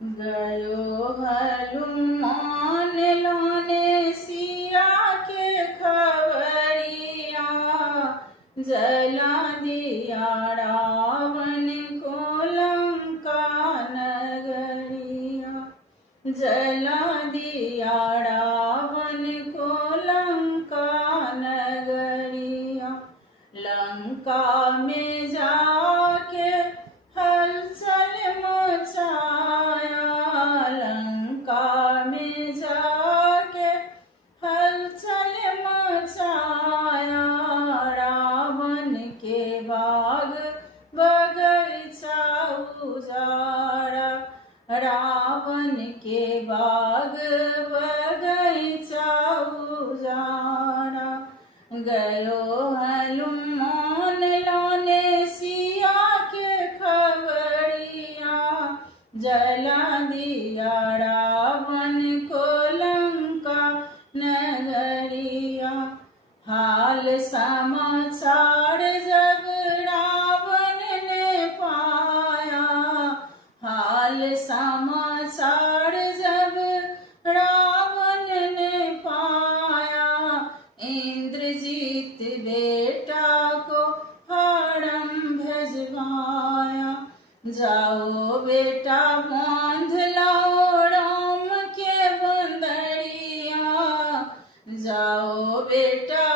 गयो हनुमान लाने सिया के खबरिया, जला दिया रावण को लंका नगरिया, जला दिया रावण को लंका नगरिया। लंका में जाके हलचल मचाया, लंका में जाके हलचल मचाया। रावण के बाग बगीचा उजाड़ा, रावण के बाग बगीचा उजाड़ा। गयो हनुमान लाने सिया के खबरिया, जला दिया रावण को लंका नगरिया। हाल समाचार जब रावण ने पाया, हाल समाचार जब रावण ने पाया। इंद्रजीत बेटा को हरम भेजवाया, जाओ बेटा बांध लाओ राम के बंदरिया, जाओ बेटा